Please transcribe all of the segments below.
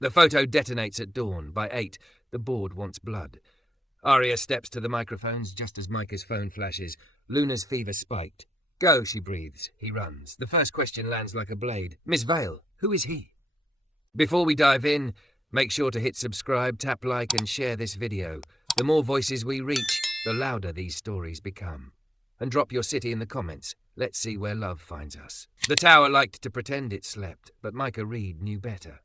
The photo detonates at dawn. By 8, the board wants blood. Aria steps to the microphones just as Micah's phone flashes. Luna's fever spiked. Go, she breathes. He runs. The first question lands like a blade. Miss Vale, who is he? Before we dive in, make sure to hit subscribe, tap like and share this video. The more voices we reach, the louder these stories become. And drop your city in the comments. Let's see where love finds us. The tower liked to pretend it slept, but Micah Reed knew better.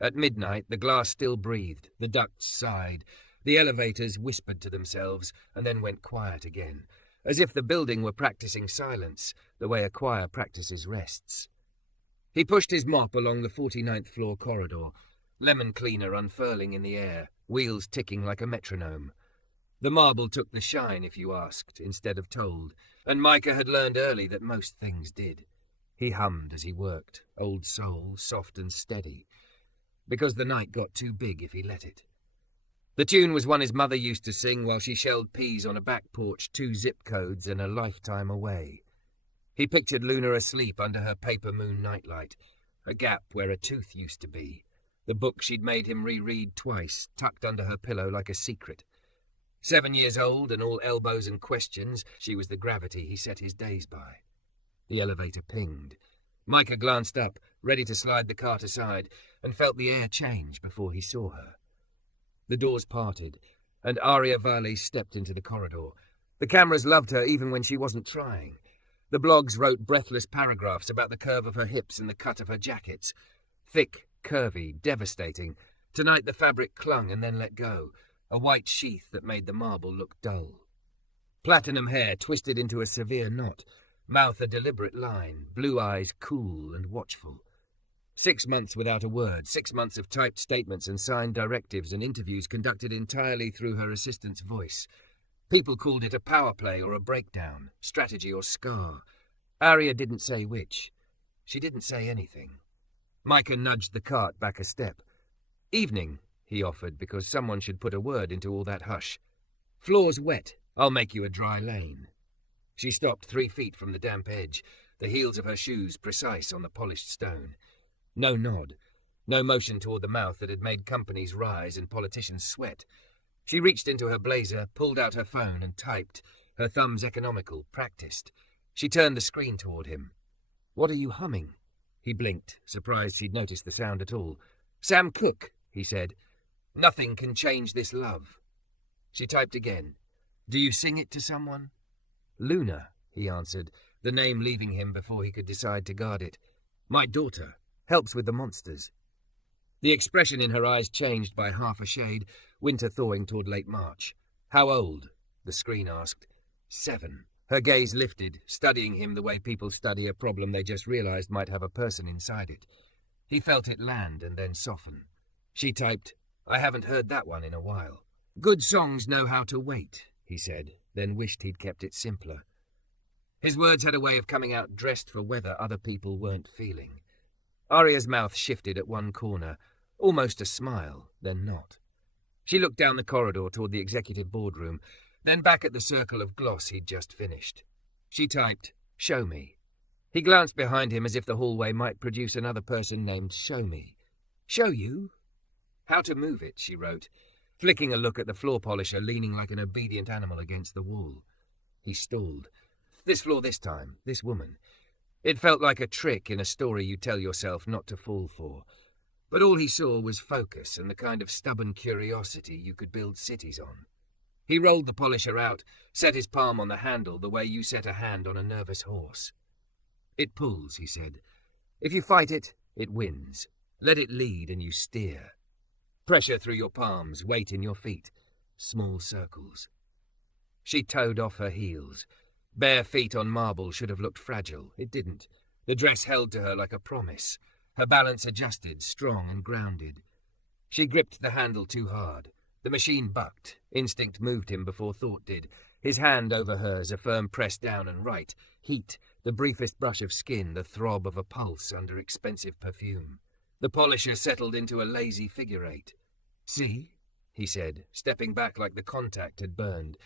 At midnight, the glass still breathed. The ducts sighed. The elevators whispered to themselves and then went quiet again, as if the building were practicing silence, the way a choir practices rests. He pushed his mop along the 49th floor corridor, lemon cleaner unfurling in the air, wheels ticking like a metronome. The marble took the shine if you asked, instead of told, and Micah had learned early that most things did. He hummed as he worked, old soul, soft and steady, because the night got too big if he let it. The tune was one his mother used to sing while she shelled peas on a back porch 2 zip codes and a lifetime away. He pictured Luna asleep under her paper moon nightlight, a gap where a tooth used to be, the book she'd made him reread twice, tucked under her pillow like a secret. 7 years old and all elbows and questions, she was the gravity he set his days by. The elevator pinged. Micah glanced up, ready to slide the cart aside, and felt the air change before he saw her. The doors parted, and Aria Vale stepped into the corridor. The cameras loved her even when she wasn't trying. The blogs wrote breathless paragraphs about the curve of her hips and the cut of her jackets. Thick, curvy, devastating. Tonight the fabric clung and then let go, a white sheath that made the marble look dull. Platinum hair twisted into a severe knot, mouth a deliberate line, blue eyes cool and watchful. 6 months without a word, 6 months of typed statements and signed directives and interviews conducted entirely through her assistant's voice. People called it a power play or a breakdown, strategy or scar. Aria didn't say which. She didn't say anything. Micah nudged the cart back a step. Evening, he offered, because someone should put a word into all that hush. Floor's wet. I'll make you a dry lane. She stopped 3 feet from the damp edge, the heels of her shoes precise on the polished stone. No nod, no motion toward the mouth that had made companies rise and politicians sweat. She reached into her blazer, pulled out her phone and typed, her thumbs economical, practiced. She turned the screen toward him. What are you humming? He blinked, surprised she'd noticed the sound at all. Sam Cooke, he said. Nothing can change this love. She typed again. Do you sing it to someone? Luna, he answered, the name leaving him before he could decide to guard it. My daughter. Helps with the monsters. The expression in her eyes changed by half a shade, winter thawing toward late March. How old? The screen asked. 7. Her gaze lifted, studying him the way people study a problem they just realized might have a person inside it. He felt it land and then soften. She typed, I haven't heard that one in a while. Good songs know how to wait, he said, then wished he'd kept it simpler. His words had a way of coming out dressed for weather other people weren't feeling. Aria's mouth shifted at one corner, almost a smile, then not. She looked down the corridor toward the executive boardroom, then back at the circle of gloss he'd just finished. She typed, Show me. He glanced behind him as if the hallway might produce another person named Show Me. Show you? How to move it, she wrote, flicking a look at the floor polisher leaning like an obedient animal against the wall. He stalled. This floor this time, this woman. It felt like a trick in a story you tell yourself not to fall for. But all he saw was focus and the kind of stubborn curiosity you could build cities on. He rolled the polisher out, set his palm on the handle the way you set a hand on a nervous horse. It pulls, he said. If you fight it, it wins. Let it lead and you steer. Pressure through your palms, weight in your feet. Small circles. She toed off her heels. Bare feet on marble should have looked fragile. It didn't. The dress held to her like a promise. Her balance adjusted, strong and grounded. She gripped the handle too hard. The machine bucked. Instinct moved him before thought did. His hand over hers, a firm press down and right. Heat, the briefest brush of skin, the throb of a pulse under expensive perfume. The polisher settled into a lazy figure eight. See, he said, stepping back like the contact had burned.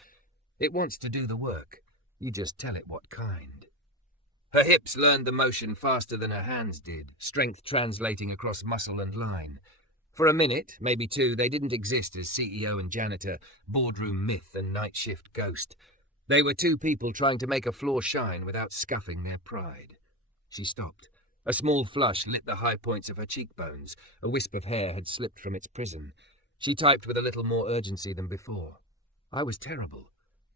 It wants to do the work. You just tell it what kind. Her hips learned the motion faster than her hands did, strength translating across muscle and line. For a minute, maybe two, they didn't exist as CEO and janitor, boardroom myth and night shift ghost. They were two people trying to make a floor shine without scuffing their pride. She stopped. A small flush lit the high points of her cheekbones. A wisp of hair had slipped from its prison. She typed with a little more urgency than before. I was terrible.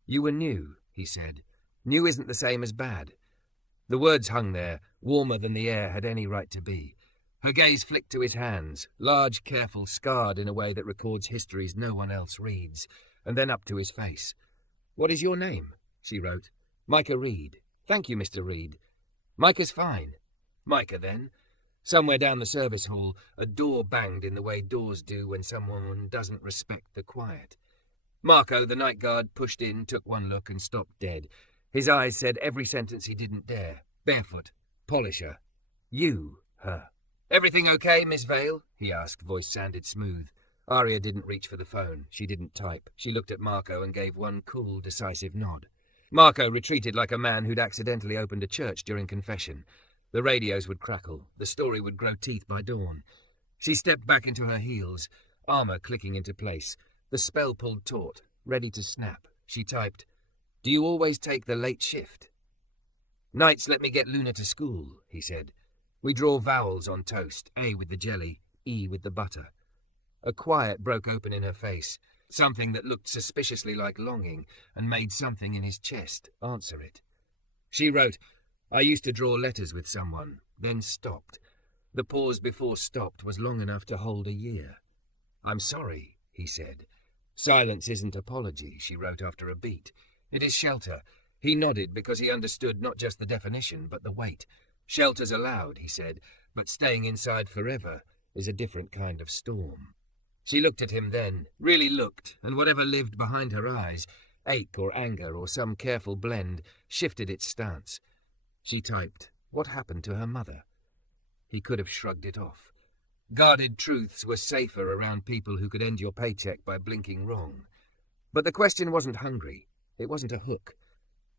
You were new, he said. New isn't the same as bad. The words hung there, warmer than the air had any right to be. Her gaze flicked to his hands, large, careful, scarred in a way that records histories no one else reads, and then up to his face. What is your name? She wrote. Micah Reed. Thank you, Mr. Reed. Micah's fine. Micah, then. Somewhere down the service hall, a door banged in the way doors do when someone doesn't respect the quiet. Marco, the night guard, pushed in, took one look, and stopped dead. His eyes said every sentence he didn't dare. Barefoot. Polish her. You, her. Everything okay, Miss Vale? He asked. Voice sounded smooth. Aria didn't reach for the phone. She didn't type. She looked at Marco and gave one cool, decisive nod. Marco retreated like a man who'd accidentally opened a church during confession. The radios would crackle. The story would grow teeth by dawn. She stepped back into her heels, armor clicking into place. The spell pulled taut, ready to snap. She typed, Do you always take the late shift? Nights let me get Luna to school, he said. We draw vowels on toast, A with the jelly, E with the butter. A quiet broke open in her face, something that looked suspiciously like longing, and made something in his chest answer it. She wrote, I used to draw letters with someone, then stopped. The pause before stopped was long enough to hold a year. I'm sorry, he said. Silence isn't apology, she wrote after a beat. It is shelter. He nodded because he understood not just the definition, but the weight. Shelter's allowed, he said, but staying inside forever is a different kind of storm. She looked at him then, really looked, and whatever lived behind her eyes, ache or anger or some careful blend, shifted its stance. She typed, What happened to her mother? He could have shrugged it off. Guarded truths were safer around people who could end your paycheck by blinking wrong. But the question wasn't hungry. It wasn't a hook.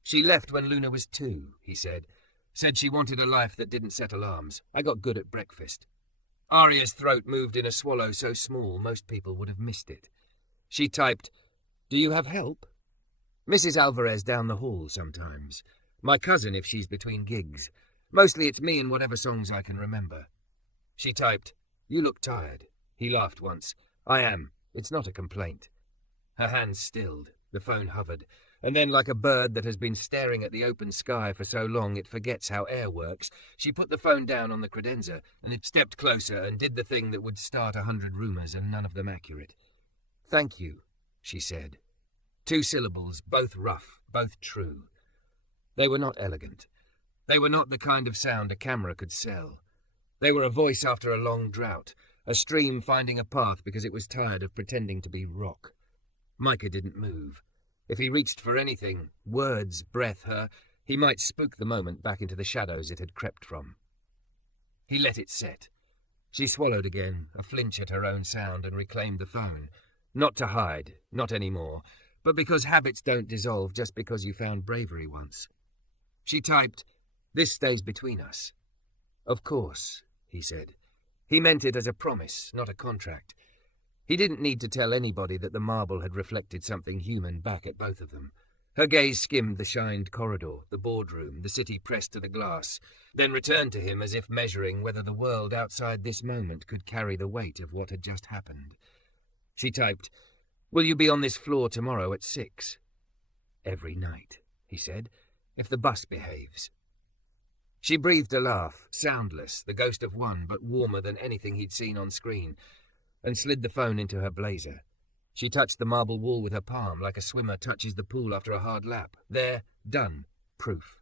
She left when Luna was 2, he said. Said she wanted a life that didn't set alarms. I got good at breakfast. Aria's throat moved in a swallow so small most people would have missed it. She typed, Do you have help? Mrs. Alvarez down the hall sometimes. My cousin if she's between gigs. Mostly it's me and whatever songs I can remember. She typed, You look tired. He laughed once. I am. It's not a complaint. Her hands stilled. The phone hovered. And then, like a bird that has been staring at the open sky for so long it forgets how air works, she put the phone down on the credenza and it stepped closer and did the thing that would start 100 rumours and none of them accurate. Thank you, she said. 2 syllables, both rough, both true. They were not elegant. They were not the kind of sound a camera could sell. They were a voice after a long drought, a stream finding a path because it was tired of pretending to be rock. Micah didn't move. If he reached for anything, words, breath, her, he might spook the moment back into the shadows it had crept from. He let it set. She swallowed again, a flinch at her own sound, and reclaimed the phone. Not to hide, not any more, but because habits don't dissolve just because you found bravery once. She typed, This stays between us. Of course, he said. He meant it as a promise, not a contract. He didn't need to tell anybody that the marble had reflected something human back at both of them. Her gaze skimmed the shined corridor, the boardroom, the city pressed to the glass, then returned to him as if measuring whether the world outside this moment could carry the weight of what had just happened. She typed, Will you be on this floor tomorrow at 6? Every night, he said, if the bus behaves. She breathed a laugh, soundless, the ghost of one, but warmer than anything he'd seen on screen, and slid the phone into her blazer. She touched the marble wall with her palm like a swimmer touches the pool after a hard lap. There, done, proof.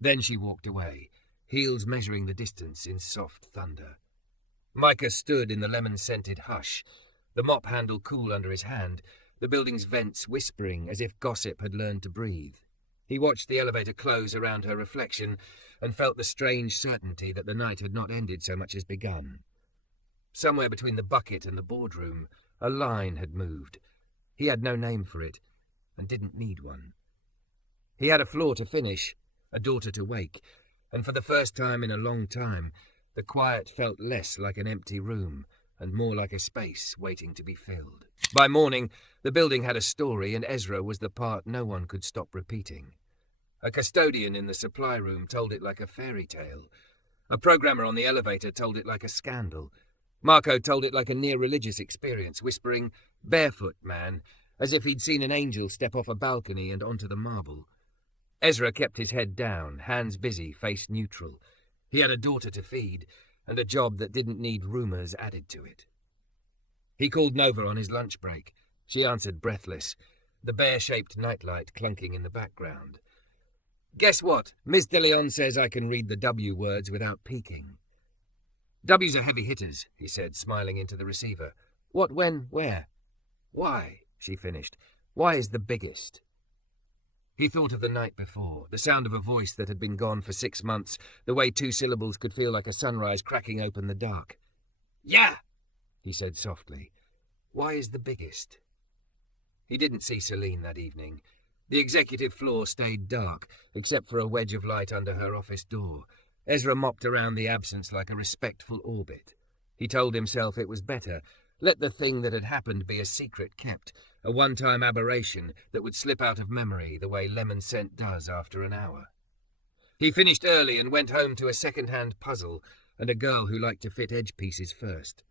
Then she walked away, heels measuring the distance in soft thunder. Micah stood in the lemon-scented hush, the mop handle cool under his hand, the building's vents whispering as if gossip had learned to breathe. He watched the elevator close around her reflection and felt the strange certainty that the night had not ended so much as begun. Somewhere between the bucket and the boardroom, a line had moved. He had no name for it, and didn't need one. He had a floor to finish, a daughter to wake, and for the first time in a long time, the quiet felt less like an empty room and more like a space waiting to be filled. By morning, the building had a story, and Ezra was the part no one could stop repeating. A custodian in the supply room told it like a fairy tale. A programmer on the elevator told it like a scandal. Marco told it like a near-religious experience, whispering, "Barefoot, man," as if he'd seen an angel step off a balcony and onto the marble. Ezra kept his head down, hands busy, face neutral. He had a daughter to feed, and a job that didn't need rumours added to it. He called Nova on his lunch break. She answered breathless, the bear-shaped nightlight clunking in the background. "Guess what? Miss De Leon says I can read the W words without peeking." "W's are heavy hitters," he said, smiling into the receiver. "What, when, where?" "Why?" she finished. "Why is the biggest?" He thought of the night before, the sound of a voice that had been gone for 6 months, the way 2 syllables could feel like a sunrise cracking open the dark. "Yeah!" he said softly. "Why is the biggest?" He didn't see Celine that evening. The executive floor stayed dark, except for a wedge of light under her office door. Ezra mopped around the absence like a respectful orbit. He told himself it was better. Let the thing that had happened be a secret kept, a one-time aberration that would slip out of memory the way lemon scent does after an hour. He finished early and went home to a second-hand puzzle and a girl who liked to fit edge pieces first.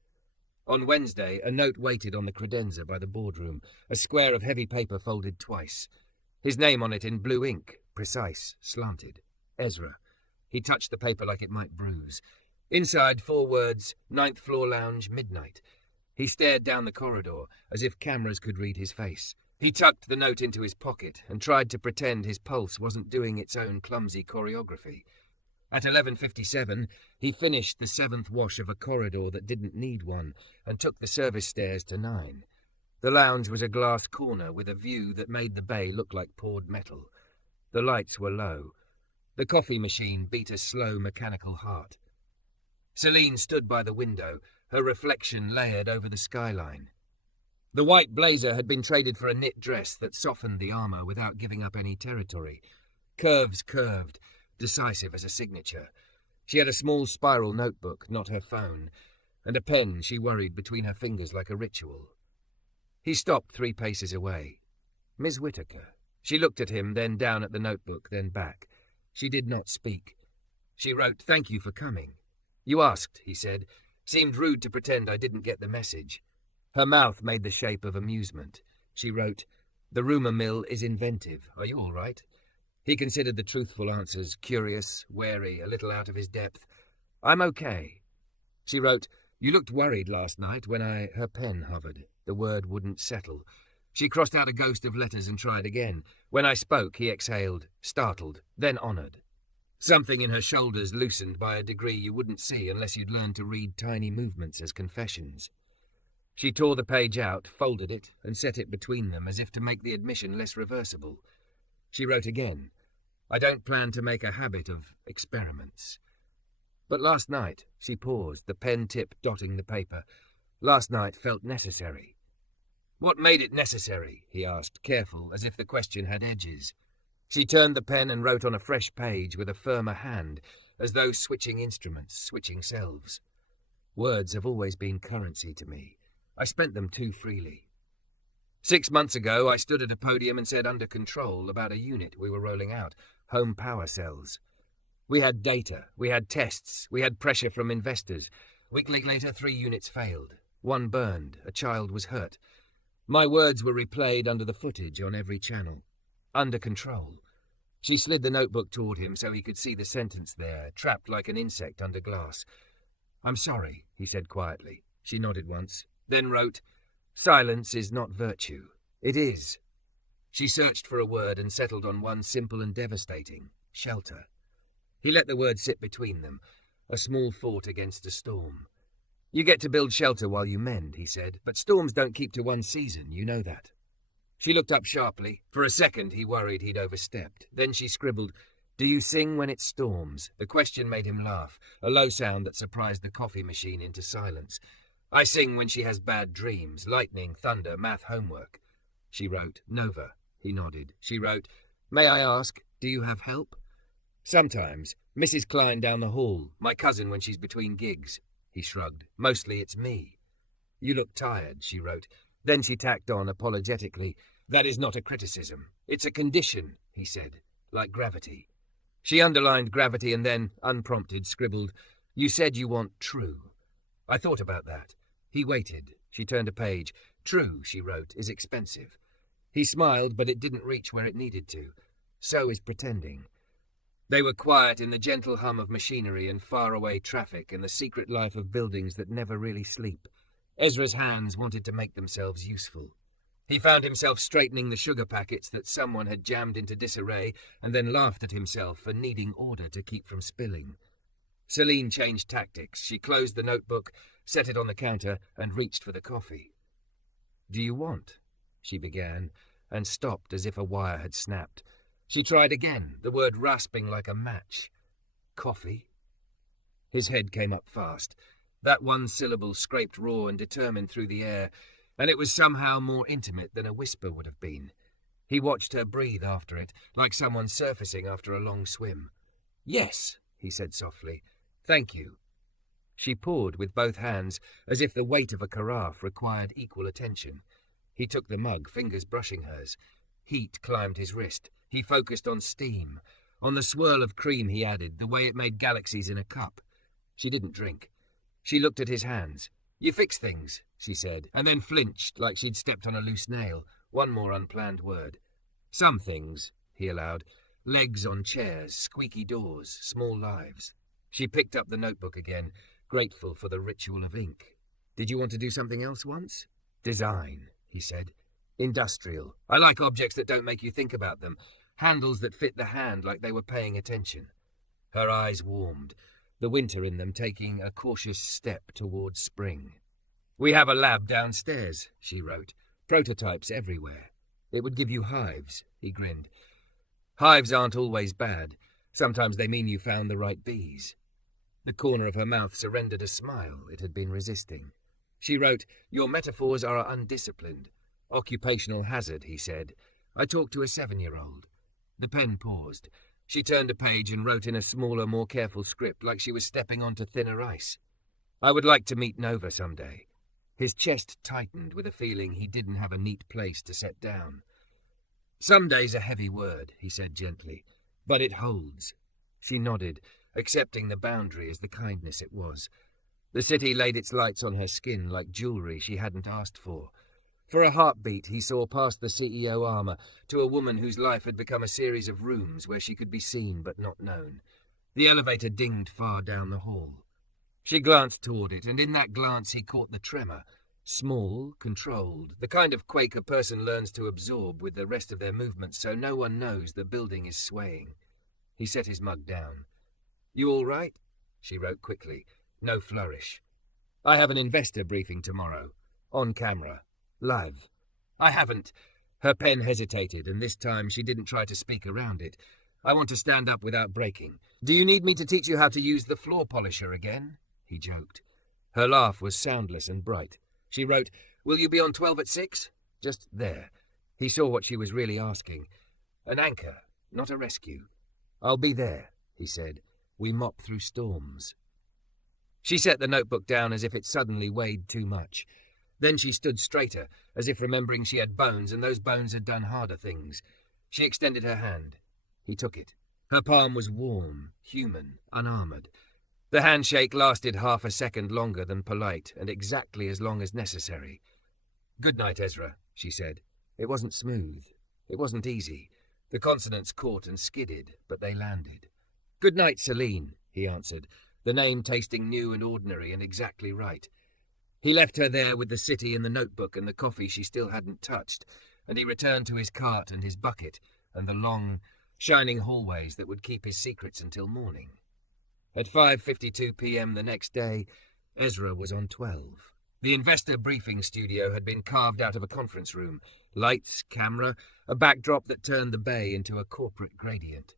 On Wednesday, a note waited on the credenza by the boardroom, a square of heavy paper folded twice. His name on it in blue ink, precise, slanted. Ezra. He touched the paper like it might bruise. Inside, 4 words, 9th floor lounge, midnight. He stared down the corridor, as if cameras could read his face. He tucked the note into his pocket and tried to pretend his pulse wasn't doing its own clumsy choreography. At 11:57, he finished the 7th wash of a corridor that didn't need one and took the service stairs to 9. The lounge was a glass corner with a view that made the bay look like poured metal. The lights were low. The coffee machine beat a slow mechanical heart. Celine stood by the window, her reflection layered over the skyline. The white blazer had been traded for a knit dress that softened the armour without giving up any territory. Curves curved, decisive as a signature. She had a small spiral notebook, not her phone, and a pen she worried between her fingers like a ritual. He stopped 3 paces away. "Miss Whittaker." She looked at him, then down at the notebook, then back. She did not speak. She wrote, "Thank you for coming." "You asked," he said. "Seemed rude to pretend I didn't get the message." Her mouth made the shape of amusement. She wrote, "The rumour mill is inventive. Are you all right?" He considered the truthful answers, curious, wary, a little out of his depth. "I'm okay." She wrote, "You looked worried last night when Her pen hovered. The word wouldn't settle. She crossed out a ghost of letters and tried again. When I spoke, he exhaled, startled, then honoured. Something in her shoulders loosened by a degree you wouldn't see unless you'd learned to read tiny movements as confessions. She tore the page out, folded it, and set it between them as if to make the admission less reversible. She wrote again, "I don't plan to make a habit of experiments." But last night, she paused, the pen tip dotting the paper. Last night felt necessary. "What made it necessary?" he asked, careful, as if the question had edges. She turned the pen and wrote on a fresh page with a firmer hand, as though switching instruments, switching selves. "Words have always been currency to me. I spent them too freely. 6 months ago, I stood at a podium and said under control about a unit we were rolling out, home power cells. We had data, we had tests, we had pressure from investors. A week later, 3 units failed. 1 burned, a child was hurt. My words were replayed under the footage on every channel. Under control." She slid the notebook toward him so he could see the sentence there, trapped like an insect under glass. "I'm sorry," he said quietly. She nodded once, then wrote, "Silence is not virtue. It is." She searched for a word and settled on one simple and devastating, shelter. He let the word sit between them, a small fort against a storm. "You get to build shelter while you mend," he said, "but storms don't keep to one season, you know that." She looked up sharply. For a second he worried he'd overstepped. Then she scribbled, "Do you sing when it storms?" The question made him laugh, a low sound that surprised the coffee machine into silence. "I sing when she has bad dreams, lightning, thunder, math homework." She wrote, "Nova." He nodded. She wrote, "May I ask, do you have help?" "Sometimes. Mrs. Klein down the hall. My cousin when she's between gigs." He shrugged. "Mostly it's me." "You look tired," she wrote. Then she tacked on apologetically, "That is not a criticism. It's a condition," he said, "like gravity." She underlined gravity and then, unprompted, scribbled, "You said you want true." "I thought about that." He waited. She turned a page. "True," she wrote, "is expensive." He smiled, but it didn't reach where it needed to. So is pretending. They were quiet in the gentle hum of machinery and faraway traffic and the secret life of buildings that never really sleep. Ezra's hands wanted to make themselves useful. He found himself straightening the sugar packets that someone had jammed into disarray and then laughed at himself for needing order to keep from spilling. Celine changed tactics. She closed the notebook, set it on the counter, and reached for the coffee. "Do you want?" she began, and stopped as if a wire had snapped. She tried again, the word rasping like a match. "Coffee?" His head came up fast. That one syllable scraped raw and determined through the air, and it was somehow more intimate than a whisper would have been. He watched her breathe after it, like someone surfacing after a long swim. "Yes," he said softly. "Thank you." She poured with both hands, as if the weight of a carafe required equal attention. He took the mug, fingers brushing hers. Heat climbed his wrist. He focused on steam, on the swirl of cream he added, the way it made galaxies in a cup. She didn't drink. She looked at his hands. "You fix things," she said, and then flinched like she'd stepped on a loose nail. One more unplanned word. "Some things," he allowed. "Legs on chairs, squeaky doors, small lives." She picked up the notebook again, grateful for the ritual of ink. "Did you want to do something else once?" "Design," he said. "Industrial. I like objects that don't make you think about them. Handles that fit the hand like they were paying attention." Her eyes warmed, the winter in them taking a cautious step towards spring. "We have a lab downstairs," she wrote. "Prototypes everywhere. It would give you hives," he grinned. "Hives aren't always bad. Sometimes they mean you found the right bees." The corner of her mouth surrendered a smile it had been resisting. She wrote, "Your metaphors are undisciplined. Occupational hazard," he said. "I talked to a 7-year-old. The pen paused. She turned a page and wrote in a smaller, more careful script, like she was stepping onto thinner ice. "I would like to meet Nova someday." His chest tightened with a feeling he didn't have a neat place to set down. "Someday's a heavy word," he said gently, "but it holds." She nodded, accepting the boundary as the kindness it was. The city laid its lights on her skin like jewelry she hadn't asked for. For a heartbeat, he saw past the CEO armor to a woman whose life had become a series of rooms where she could be seen but not known. The elevator dinged far down the hall. She glanced toward it, and in that glance he caught the tremor. Small, controlled, the kind of quake a person learns to absorb with the rest of their movements so no one knows the building is swaying. He set his mug down. "You all right?" she wrote quickly. No flourish. "I have an investor briefing tomorrow. On camera. Live." "I haven't." Her pen hesitated, and this time she didn't try to speak around it. "I want to stand up without breaking. Do you need me to teach you how to use the floor polisher again?" he joked. Her laugh was soundless and bright. She wrote, "Will you be on 12 at 6? Just there. He saw what she was really asking. "An anchor, not a rescue." "I'll be there," he said. "We mop through storms." She set the notebook down as if it suddenly weighed too much. Then she stood straighter, as if remembering she had bones and those bones had done harder things. She extended her hand. He took it. Her palm was warm, human, unarmored. The handshake lasted half a second longer than polite, and exactly as long as necessary. "Good night, Ezra," she said. It wasn't smooth. It wasn't easy. The consonants caught and skidded, but they landed. "Good night, Celine," he answered, the name tasting new and ordinary and exactly right. He left her there with the city and the notebook and the coffee she still hadn't touched, and he returned to his cart and his bucket and the long, shining hallways that would keep his secrets until morning. At 5:52 p.m. the next day, Ezra was on 12. The investor briefing studio had been carved out of a conference room. Lights, camera, a backdrop that turned the bay into a corporate gradient.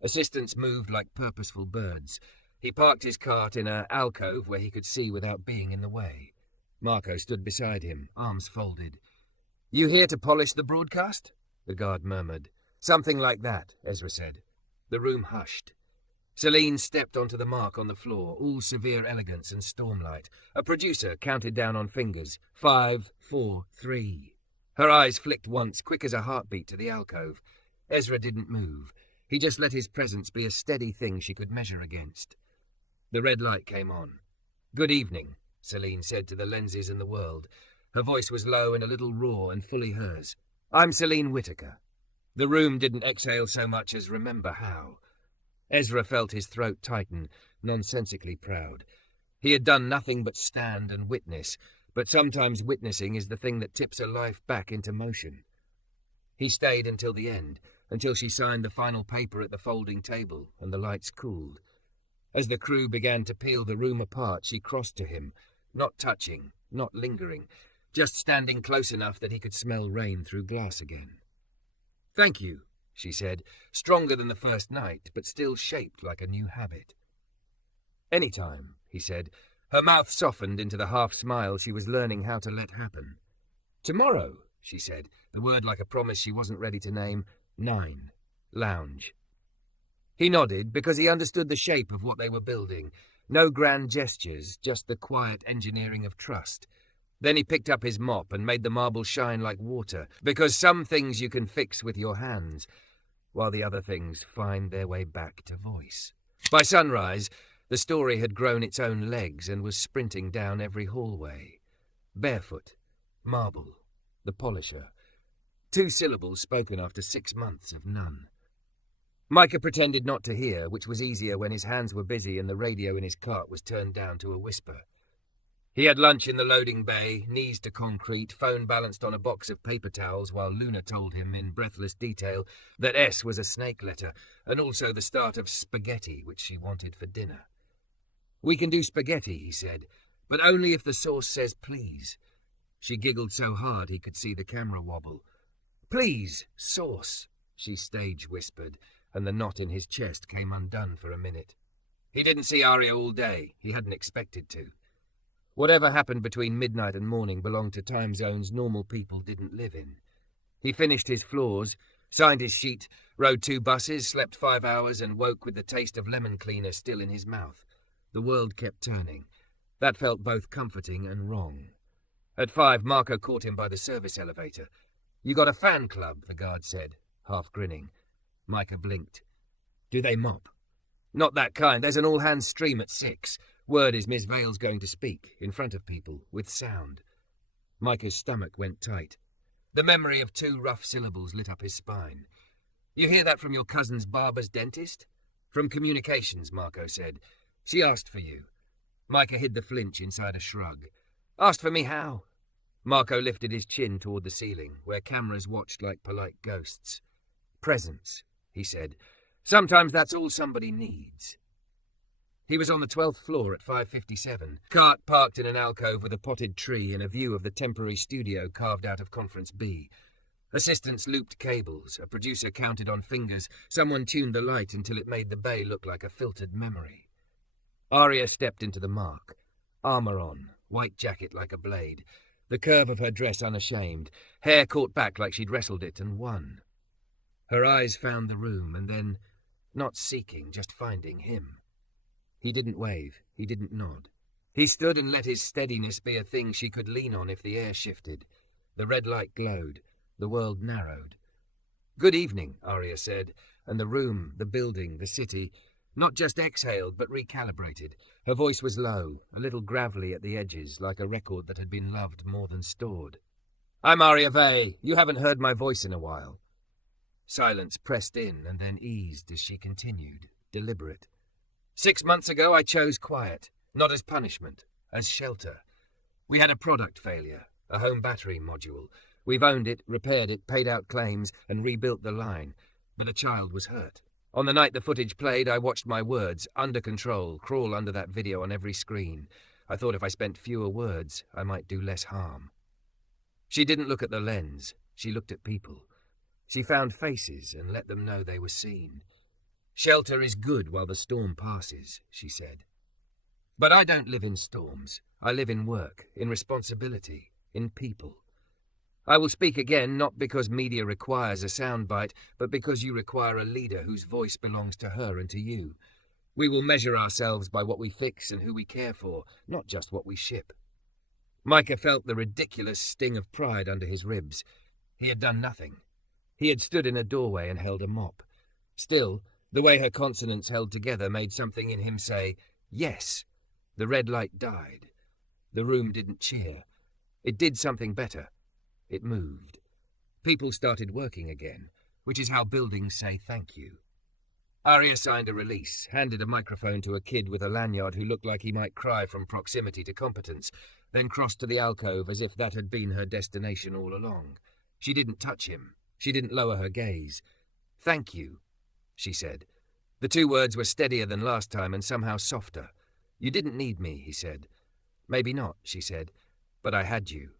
Assistants moved like purposeful birds. He parked his cart in an alcove where he could see without being in the way. Marco stood beside him, arms folded. "You here to polish the broadcast?" the guard murmured. "Something like that," Ezra said. The room hushed. Celine stepped onto the mark on the floor, all severe elegance and stormlight. A producer counted down on fingers. 5, 4, 3. Her eyes flicked once, quick as a heartbeat, to the alcove. Ezra didn't move. He just let his presence be a steady thing she could measure against. The red light came on. "Good evening," Celine said to the lenses and the world. Her voice was low and a little raw and fully hers. "I'm Celine Whittaker." The room didn't exhale so much as remember how. Ezra felt his throat tighten, nonsensically proud. He had done nothing but stand and witness, but sometimes witnessing is the thing that tips a life back into motion. He stayed until the end, until she signed the final paper at the folding table and the lights cooled. As the crew began to peel the room apart, she crossed to him, not touching, not lingering, just standing close enough that he could smell rain through glass again. "Thank you," she said, stronger than the first night, but still shaped like a new habit. "Anytime," he said. Her mouth softened into the half-smile she was learning how to let happen. "Tomorrow," she said, the word like a promise she wasn't ready to name. 9. Lounge. He nodded because he understood the shape of what they were building. No grand gestures, just the quiet engineering of trust. Then he picked up his mop and made the marble shine like water, because some things you can fix with your hands, while the other things find their way back to voice. By sunrise, the story had grown its own legs and was sprinting down every hallway. Barefoot, marble, the polisher. 2 syllables spoken after 6 months of none. Micah pretended not to hear, which was easier when his hands were busy and the radio in his cart was turned down to a whisper. He had lunch in the loading bay, knees to concrete, phone balanced on a box of paper towels, while Luna told him in breathless detail that S was a snake letter, and also the start of spaghetti, which she wanted for dinner. "We can do spaghetti," he said, "but only if the sauce says please." She giggled so hard he could see the camera wobble. "Please, sauce," she stage whispered, and the knot in his chest came undone for a minute. He didn't see Aria all day. He hadn't expected to. Whatever happened between midnight and morning belonged to time zones normal people didn't live in. He finished his floors, signed his sheet, rode 2 buses, slept 5 hours, and woke with the taste of lemon cleaner still in his mouth. The world kept turning. That felt both comforting and wrong. At 5, Marco caught him by the service elevator. "You got a fan club," the guard said, half grinning. Micah blinked. "Do they mop?" "Not that kind. There's an all-hands stream at 6. Word is Miss Vale's going to speak, in front of people, with sound." Micah's stomach went tight. The memory of 2 rough syllables lit up his spine. "You hear that from your cousin's barber's dentist?" "From communications," Marco said. "She asked for you." Micah hid the flinch inside a shrug. "Asked for me how?" Marco lifted his chin toward the ceiling, where cameras watched like polite ghosts. "Presence," he said. "Sometimes that's all somebody needs." He was on the 12th floor at 5:57, cart parked in an alcove with a potted tree and a view of the temporary studio carved out of Conference B. Assistants looped cables, a producer counted on fingers, someone tuned the light until it made the bay look like a filtered memory. Aria stepped into the mark. Armour on, white jacket like a blade, the curve of her dress unashamed, hair caught back like she'd wrestled it and won. Her eyes found the room, and then, not seeking, just finding him. He didn't wave, he didn't nod. He stood and let his steadiness be a thing she could lean on if the air shifted. The red light glowed, the world narrowed. "Good evening," Aria said, and the room, the building, the city, not just exhaled but recalibrated. Her voice was low, a little gravelly at the edges, like a record that had been loved more than stored. "I'm Aria Vale. You haven't heard my voice in a while." Silence pressed in and then eased as she continued, deliberate. 6 months ago I chose quiet, not as punishment, as shelter. We had a product failure, a home battery module. We've owned it, repaired it, paid out claims, and rebuilt the line. But a child was hurt. On the night the footage played, I watched my words, under control, crawl under that video on every screen. I thought if I spent fewer words, I might do less harm. She didn't look at the lens. She looked at people. She found faces and let them know they were seen. "Shelter is good while the storm passes," she said. "But I don't live in storms. I live in work, in responsibility, in people. I will speak again, not because media requires a soundbite, but because you require a leader whose voice belongs to her and to you. We will measure ourselves by what we fix and who we care for, not just what we ship. Micah felt the ridiculous sting of pride under his ribs. He had done nothing. He had stood in a doorway and held a mop. Still, the way her consonants held together made something in him say, yes. The red light died. The room didn't cheer. It did something better. It moved. People started working again, which is how buildings say thank you. Aria signed a release, handed a microphone to a kid with a lanyard who looked like he might cry from proximity to competence, then crossed to the alcove as if that had been her destination all along. She didn't touch him. She didn't lower her gaze. "Thank you," she said. The two words were steadier than last time and somehow softer. "You didn't need me," he said. "Maybe not," she said, "but I had you."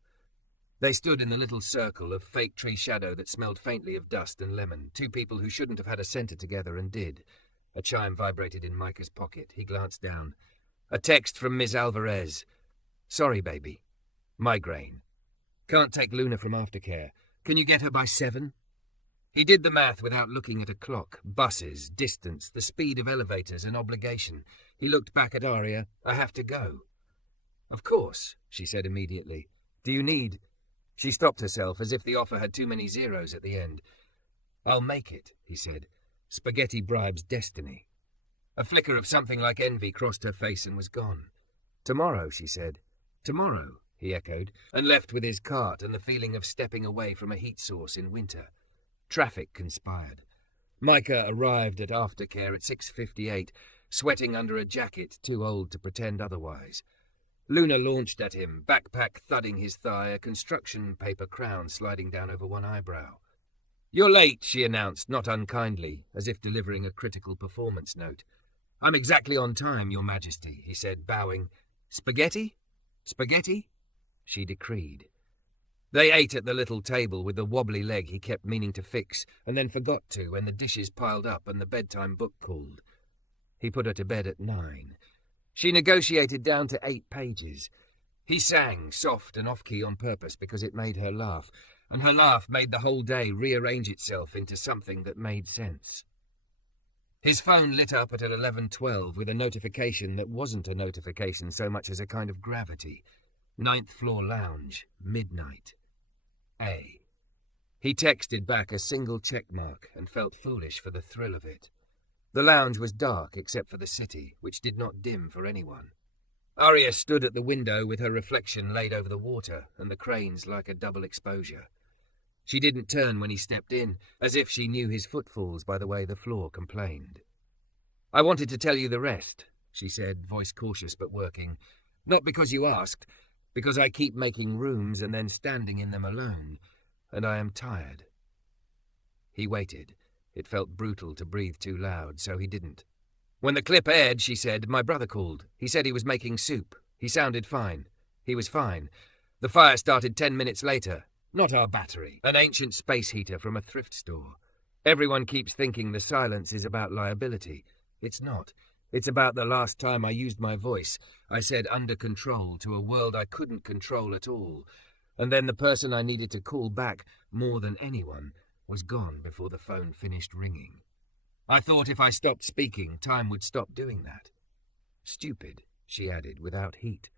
They stood in the little circle of fake tree shadow that smelled faintly of dust and lemon, two people who shouldn't have had a centre together and did. A chime vibrated in Micah's pocket. He glanced down. A text from Ms. Alvarez. "Sorry, baby. Migraine. Can't take Luna from aftercare. Can you get her by 7? He did the math without looking at a clock. Buses, distance, the speed of elevators, an obligation. He looked back at Aria. "I have to go." "Of course," she said immediately. "Do you need—" She stopped herself as if the offer had too many zeros at the end. "I'll make it," he said. "Spaghetti bribes destiny." A flicker of something like envy crossed her face and was gone. "Tomorrow," she said. "Tomorrow," he echoed, and left with his cart and the feeling of stepping away from a heat source in winter. Traffic conspired. Micah arrived at aftercare at 6:58, sweating under a jacket too old to pretend otherwise. Luna launched at him, backpack thudding his thigh, a construction paper crown sliding down over one eyebrow. "You're late," she announced, not unkindly, as if delivering a critical performance note. "I'm exactly on time, Your Majesty," he said, bowing. "Spaghetti? Spaghetti?" she decreed. They ate at the little table with the wobbly leg he kept meaning to fix, and then forgot to when the dishes piled up and the bedtime book called. He put her to bed at 9. She negotiated down to 8 pages. He sang, soft and off-key on purpose because it made her laugh, and her laugh made the whole day rearrange itself into something that made sense. His phone lit up at 11:12 with a notification that wasn't a notification so much as a kind of gravity. 9th floor lounge, midnight. A. He texted back a single check mark and felt foolish for the thrill of it. The lounge was dark except for the city, which did not dim for anyone. Aria stood at the window with her reflection laid over the water and the cranes like a double exposure. She didn't turn when he stepped in, as if she knew his footfalls by the way the floor complained. "I wanted to tell you the rest," she said, voice cautious but working. "Not because you asked, because I keep making rooms and then standing in them alone, and I am tired." He waited. It felt brutal to breathe too loud, so he didn't. "When the clip aired," she said, "my brother called. He said he was making soup. He sounded fine. He was fine. The fire started 10 minutes later. Not our battery. An ancient space heater from a thrift store. Everyone keeps thinking the silence is about liability. It's not. It's about the last time I used my voice. I said under control to a world I couldn't control at all. And then the person I needed to call back more than anyone was gone before the phone finished ringing. I thought if I stopped speaking, time would stop doing that. Stupid," she added, without heat.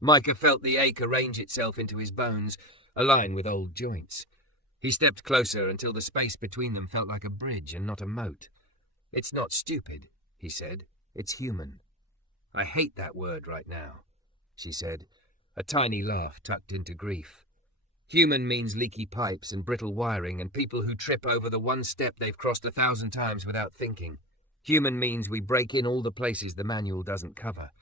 Micah felt the ache arrange itself into his bones, align with old joints. He stepped closer until the space between them felt like a bridge and not a moat. "It's not stupid," he said. "It's human." "I hate that word right now," she said, a tiny laugh tucked into grief. "Human means leaky pipes and brittle wiring and people who trip over the one step they've crossed 1,000 times without thinking. Human means we break in all the places the manual doesn't cover.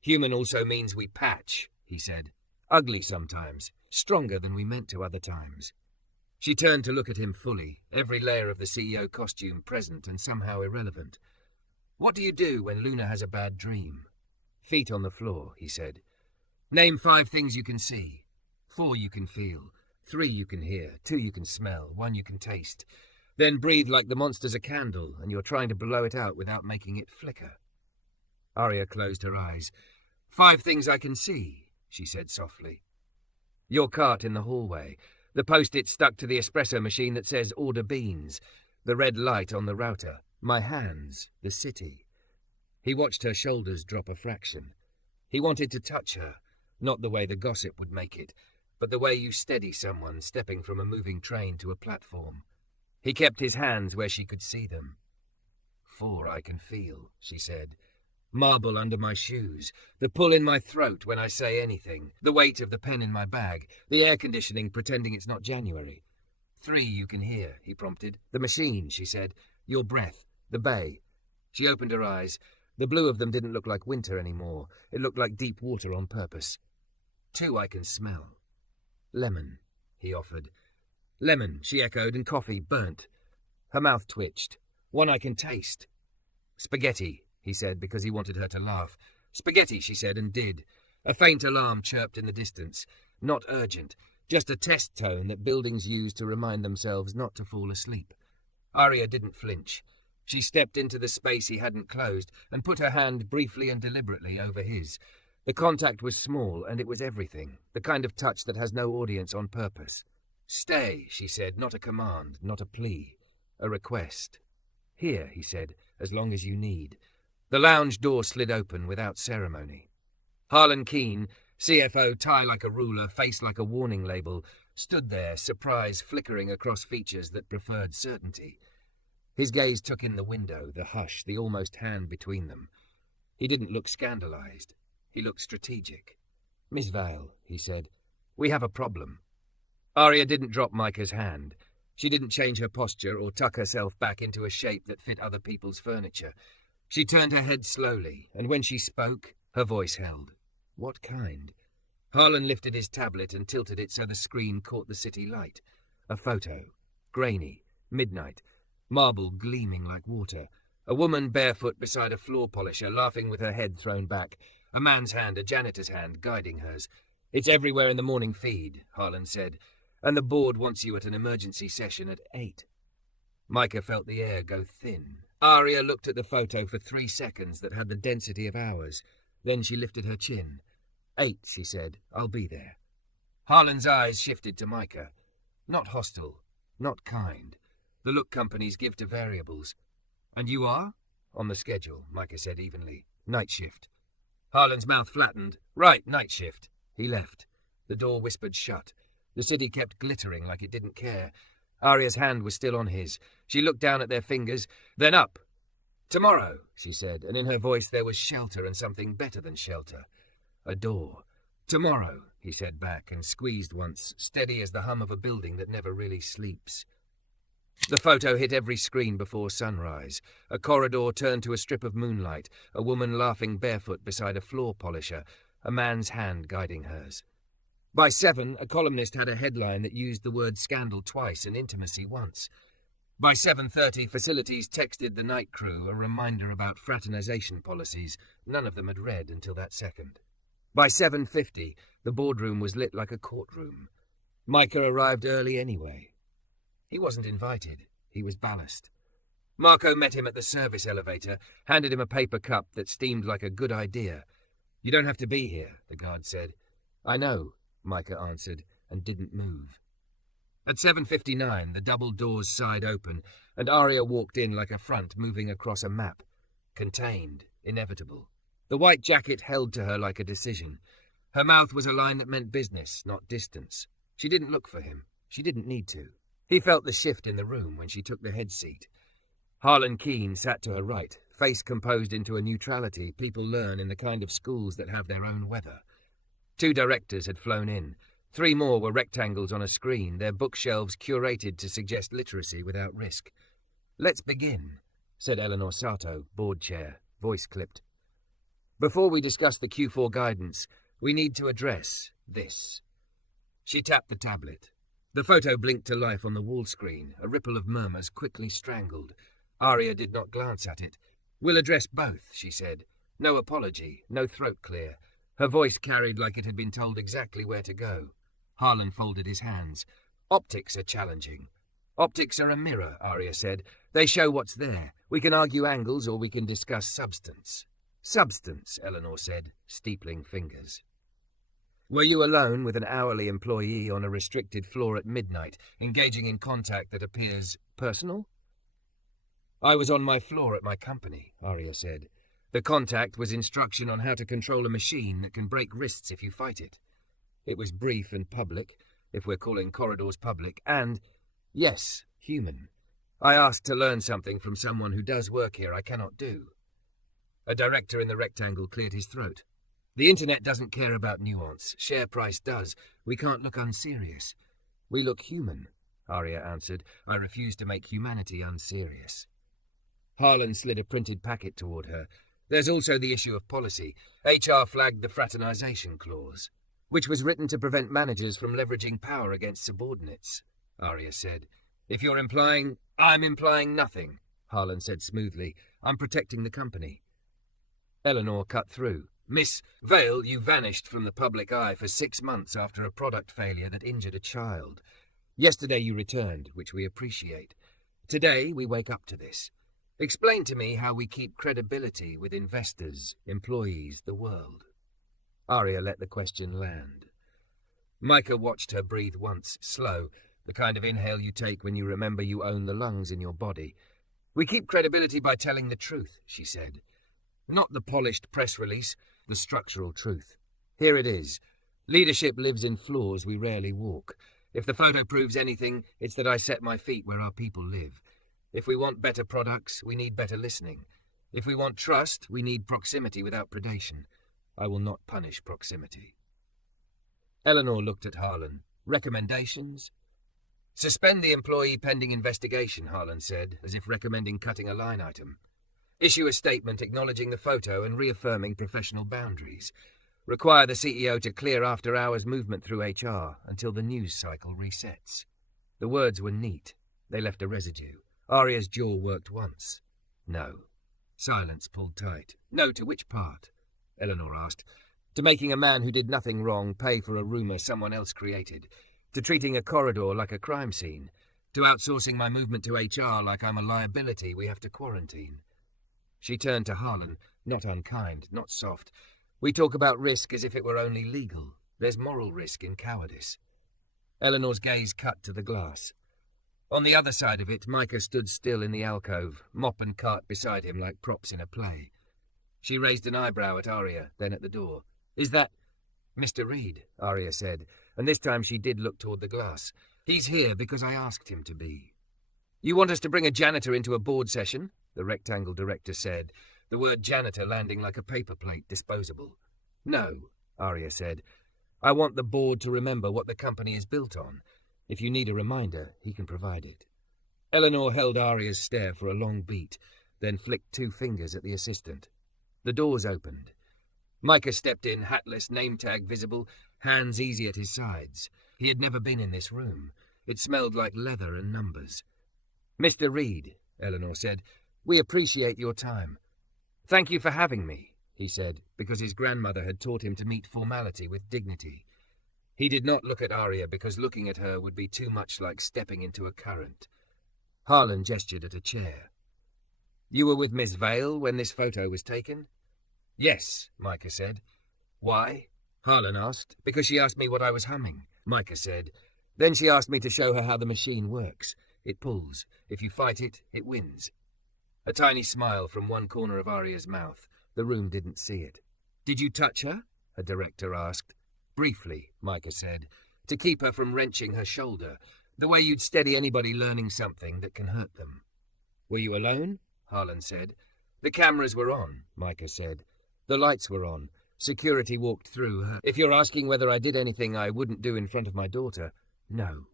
Human also means we patch," he said. "Ugly sometimes, stronger than we meant to other times." She turned to look at him fully, every layer of the CEO costume present and somehow irrelevant. "What do you do when Luna has a bad dream?" "Feet on the floor," he said. "Name 5 things you can see. 4 you can feel, 3 you can hear, 2 you can smell, 1 you can taste. Then breathe like the monster's a candle and you're trying to blow it out without making it flicker." Aria closed her eyes. 5 things I can see," she said softly. "Your cart in the hallway, the post-it stuck to the espresso machine that says order beans, the red light on the router, my hands, the city." He watched her shoulders drop a fraction. He wanted to touch her, not the way the gossip would make it, but the way you steady someone stepping from a moving train to a platform. He kept his hands where she could see them. "For I can feel," she said. "Marble under my shoes, the pull in my throat when I say anything, the weight of the pen in my bag, the air conditioning pretending it's not January." "3 you can hear," he prompted. "The machine," she said. "Your breath, the bay." She opened her eyes. The blue of them didn't look like winter anymore. It looked like deep water on purpose. "2 I can smell." "Lemon," he offered. "Lemon," she echoed, and coffee, burnt. Her mouth twitched. "1 I can taste." "Spaghetti," he said, because he wanted her to laugh. "Spaghetti," she said, and did. A faint alarm chirped in the distance. Not urgent, just a test tone that buildings use to remind themselves not to fall asleep. Aria didn't flinch. She stepped into the space he hadn't closed and put her hand briefly and deliberately over his. The contact was small, and it was everything, the kind of touch that has no audience on purpose. "Stay," she said, not a command, not a plea, a request. "Here," he said, "as long as you need." The lounge door slid open without ceremony. Harlan Keene, CFO, tie like a ruler, face like a warning label, stood there, surprise flickering across features that preferred certainty. His gaze took in the window, the hush, the almost hand between them. He didn't look scandalized. He looked strategic. "Miss Vale," he said, "we have a problem." Aria didn't drop Micah's hand. She didn't change her posture or tuck herself back into a shape that fit other people's furniture. She turned her head slowly, and when she spoke, her voice held. "What kind?" Harlan lifted his tablet and tilted it so the screen caught the city light. A photo. Grainy. Midnight. Marble gleaming like water. A woman barefoot beside a floor polisher, laughing with her head thrown back. A man's hand, a janitor's hand, guiding hers. "It's everywhere in the morning feed," Harlan said. "And the board wants you at an emergency session at 8. Micah felt the air go thin. Aria looked at the photo for 3 seconds that had the density of hours. Then she lifted her chin. 8, she said. "I'll be there." Harlan's eyes shifted to Micah. Not hostile. Not kind. The look companies give to variables. "And you are?" "On the schedule," Micah said evenly. "Night shift." Harlan's mouth flattened. "Right, night shift." He left. The door whispered shut. The city kept glittering like it didn't care. Aria's hand was still on his. She looked down at their fingers, then up. "Tomorrow," she said, and in her voice there was shelter and something better than shelter. A door. "Tomorrow," he said back, and squeezed once, steady as the hum of a building that never really sleeps. The photo hit every screen before sunrise. A corridor turned to a strip of moonlight, a woman laughing barefoot beside a floor polisher, a man's hand guiding hers. By 7, a columnist had a headline that used the word scandal twice and intimacy once. By 7:30, facilities texted the night crew a reminder about fraternization policies. None of them had read until that second. By 7:50, the boardroom was lit like a courtroom. Micah arrived early anyway. He wasn't invited. He was ballast. Marco met him at the service elevator, handed him a paper cup that steamed like a good idea. "You don't have to be here," the guard said. "I know," Micah answered, and didn't move. At 7:59, the double doors sighed open, and Aria walked in like a front moving across a map. Contained, inevitable. The white jacket held to her like a decision. Her mouth was a line that meant business, not distance. She didn't look for him. She didn't need to. He felt the shift in the room when she took the head seat. Harlan Keene sat to her right, face composed into a neutrality people learn in the kind of schools that have their own weather. 2 directors had flown in. 3 more were rectangles on a screen, their bookshelves curated to suggest literacy without risk. "Let's begin," said Eleanor Sato, board chair, voice clipped. "Before we discuss the Q4 guidance, we need to address this." She tapped the tablet. The photo blinked to life on the wall screen, a ripple of murmurs quickly strangled. Aria did not glance at it. "We'll address both," she said. No apology, no throat clear. Her voice carried like it had been told exactly where to go. Harlan folded his hands. "Optics are challenging." "Optics are a mirror," Aria said. "They show what's there. We can argue angles or we can discuss substance." "Substance," Eleanor said, steepling fingers. "Were you alone with an hourly employee on a restricted floor at midnight, engaging in contact that appears personal?" "I was on my floor at my company," Aria said. The contact was instruction on how to control a machine that can break wrists if you fight it. It was brief and public, if we're calling corridors public, and, yes, human. I asked to learn something from someone who does work here I cannot do. A director in the rectangle cleared his throat. The internet doesn't care about nuance. Share price does. We can't look unserious. We look human, Aria answered. I refuse to make humanity unserious. Harlan slid a printed packet toward her. There's also the issue of policy. HR flagged the fraternization clause, which was written to prevent managers from leveraging power against subordinates, Aria said. If you're implying... I'm implying nothing, Harlan said smoothly. I'm protecting the company. Eleanor cut through. Miss Vale, you vanished from the public eye for 6 months after a product failure that injured a child. Yesterday you returned, which we appreciate. Today we wake up to this. Explain to me how we keep credibility with investors, employees, the world. Aria let the question land. Micah watched her breathe once, slow, the kind of inhale you take when you remember you own the lungs in your body. We keep credibility by telling the truth, she said. Not the polished press release, the structural truth. Here it is. Leadership lives in floors we rarely walk. If the photo proves anything, it's that I set my feet where our people live. If we want better products, we need better listening. If we want trust, we need proximity without predation. I will not punish proximity. Eleanor looked at Harlan. Recommendations? Suspend the employee pending investigation, Harlan said, as if recommending cutting a line item. Issue a statement acknowledging the photo and reaffirming professional boundaries. Require the CEO to clear after-hours movement through HR until the news cycle resets. The words were neat. They left a residue. Aria's jaw worked once. No. Silence pulled tight. No to which part? Eleanor asked. To making a man who did nothing wrong pay for a rumour someone else created. To treating a corridor like a crime scene. To outsourcing my movement to HR like I'm a liability we have to quarantine. She turned to Harlan, not unkind, not soft. We talk about risk as if it were only legal. There's moral risk in cowardice. Eleanor's gaze cut to the glass. On the other side of it, Micah stood still in the alcove, mop and cart beside him like props in a play. She raised an eyebrow at Aria, then at the door. Is that... Mr. Reed, Aria said, and this time she did look toward the glass. He's here because I asked him to be. You want us to bring a janitor into a board session? The rectangle director said, the word janitor landing like a paper plate, disposable. No, Aria said. I want the board to remember what the company is built on. If you need a reminder, he can provide it. Eleanor held Aria's stare for a long beat, then flicked 2 fingers at the assistant. The doors opened. Micah stepped in, hatless, name tag visible, hands easy at his sides. He had never been in this room. It smelled like leather and numbers. Mr. Reed, Eleanor said, we appreciate your time. Thank you for having me, he said, because his grandmother had taught him to meet formality with dignity. He did not look at Aria because looking at her would be too much like stepping into a current. Harlan gestured at a chair. You were with Miss Vale when this photo was taken? Yes, Micah said. Why? Harlan asked. Because she asked me what I was humming, Micah said. Then she asked me to show her how the machine works. It pulls. If you fight it, it wins. A tiny smile from one corner of Aria's mouth. The room didn't see it. Did you touch her? A director asked. Briefly, Micah said, to keep her from wrenching her shoulder, the way you'd steady anybody learning something that can hurt them. Were you alone? Harlan said. The cameras were on, Micah said. The lights were on. Security walked through her. If you're asking whether I did anything I wouldn't do in front of my daughter, no.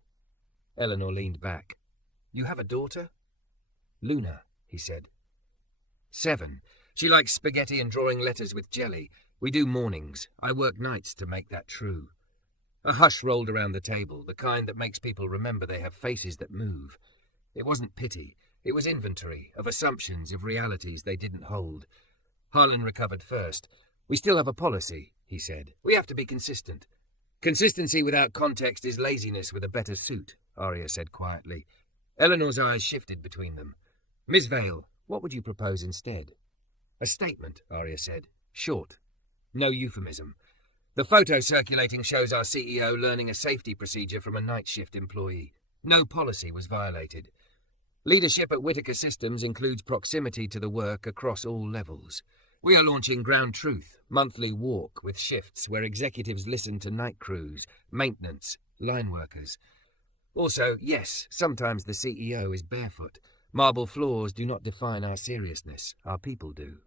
Eleanor leaned back. You have a daughter? Luna, he said. 7. She likes spaghetti and drawing letters with jelly. We do mornings. I work nights to make that true. A hush rolled around the table, the kind that makes people remember they have faces that move. It wasn't pity. It was inventory of assumptions, of realities they didn't hold. Harlan recovered first. We still have a policy, he said. We have to be consistent. Consistency without context is laziness with a better suit, Aria said quietly. Eleanor's eyes shifted between them. Miss Vale, what would you propose instead? A statement, Aria said. Short. No euphemism. The photo circulating shows our CEO learning a safety procedure from a night shift employee. No policy was violated. Leadership at Whitaker Systems includes proximity to the work across all levels. We are launching Ground Truth, monthly walk with shifts where executives listen to night crews, maintenance, line workers. Also, yes, sometimes the CEO is barefoot. Marble floors do not define our seriousness. Our people do.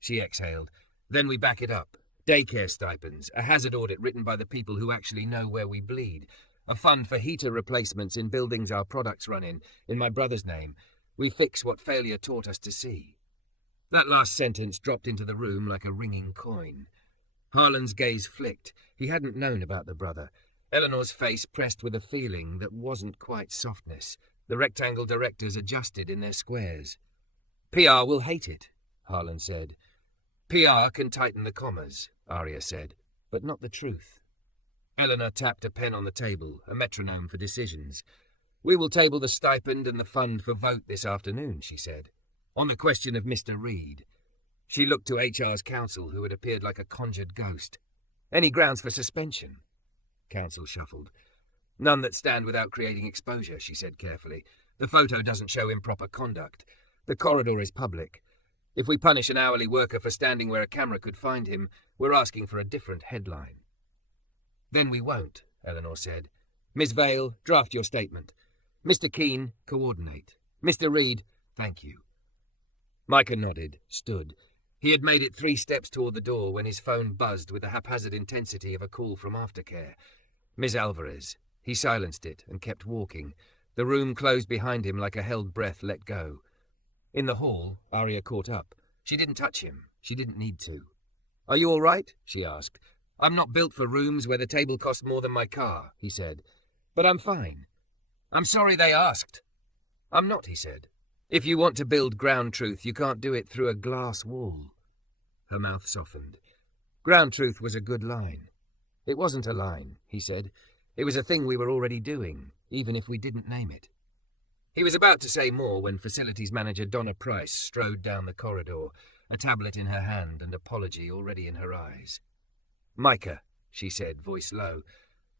She exhaled. Then we back it up. Daycare stipends, a hazard audit written by the people who actually know where we bleed, a fund for heater replacements in buildings our products run in my brother's name. We fix what failure taught us to see. That last sentence dropped into the room like a ringing coin. Harlan's gaze flicked. He hadn't known about the brother. Eleanor's face pressed with a feeling that wasn't quite softness. The rectangle directors adjusted in their squares. PR will hate it, Harlan said. PR can tighten the commas, Aria said, but not the truth. Eleanor tapped a pen on the table, a metronome for decisions. We will table the stipend and the fund for vote this afternoon, she said. On the question of Mr. Reed. She looked to HR's counsel, who had appeared like a conjured ghost. Any grounds for suspension? Counsel shuffled. None that stand without creating exposure, she said carefully. The photo doesn't show improper conduct. The corridor is public. If we punish an hourly worker for standing where a camera could find him, we're asking for a different headline. Then we won't, Eleanor said. Miss Vale, draft your statement. Mr. Keane, coordinate. Mr. Reed, thank you. Micah nodded, stood. He had made it 3 steps toward the door when his phone buzzed with the haphazard intensity of a call from aftercare. Ms. Alvarez. He silenced it and kept walking. The room closed behind him like a held breath let go. In the hall, Aria caught up. She didn't touch him. She didn't need to. Are you all right? She asked. I'm not built for rooms where the table costs more than my car, he said. But I'm fine. I'm sorry they asked. I'm not, he said. If you want to build Ground Truth, you can't do it through a glass wall. Her mouth softened. Ground Truth was a good line. It wasn't a line, he said. It was a thing we were already doing, even if we didn't name it. He was about to say more when facilities manager Donna Price strode down the corridor, a tablet in her hand and apology already in her eyes. Micah, she said, voice low.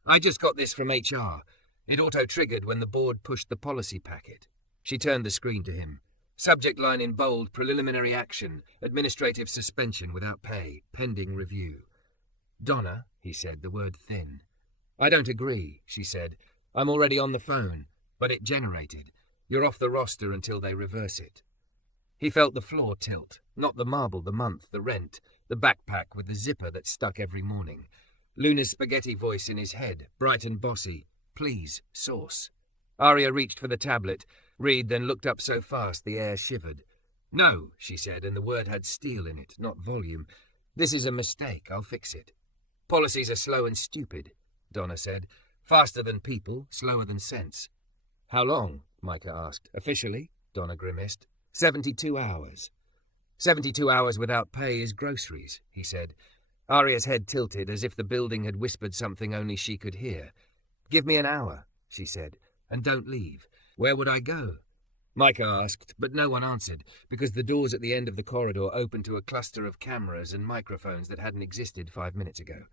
I just got this from HR. It auto-triggered when the board pushed the policy packet. She turned the screen to him. Subject line in bold, preliminary action, administrative suspension without pay, pending review. Donna, he said, the word thin. I don't agree, she said. I'm already on the phone, but it generated. You're off the roster until they reverse it. He felt the floor tilt, not the marble, the month, the rent, the backpack with the zipper that stuck every morning. Luna's spaghetti voice in his head, bright and bossy. Please, sauce. Aria reached for the tablet. Reed then looked up so fast the air shivered. No, she said, and the word had steel in it, not volume. This is a mistake. I'll fix it. Policies are slow and stupid, Donna said. Faster than people, slower than sense. How long? Micah asked. Officially? Donna grimaced. 72 hours. 72 hours without pay is groceries, he said. Aria's head tilted as if the building had whispered something only she could hear. Give me an hour, she said, and don't leave. Where would I go? Micah asked, but no one answered, because the doors at the end of the corridor opened to a cluster of cameras and microphones that hadn't existed 5 minutes ago.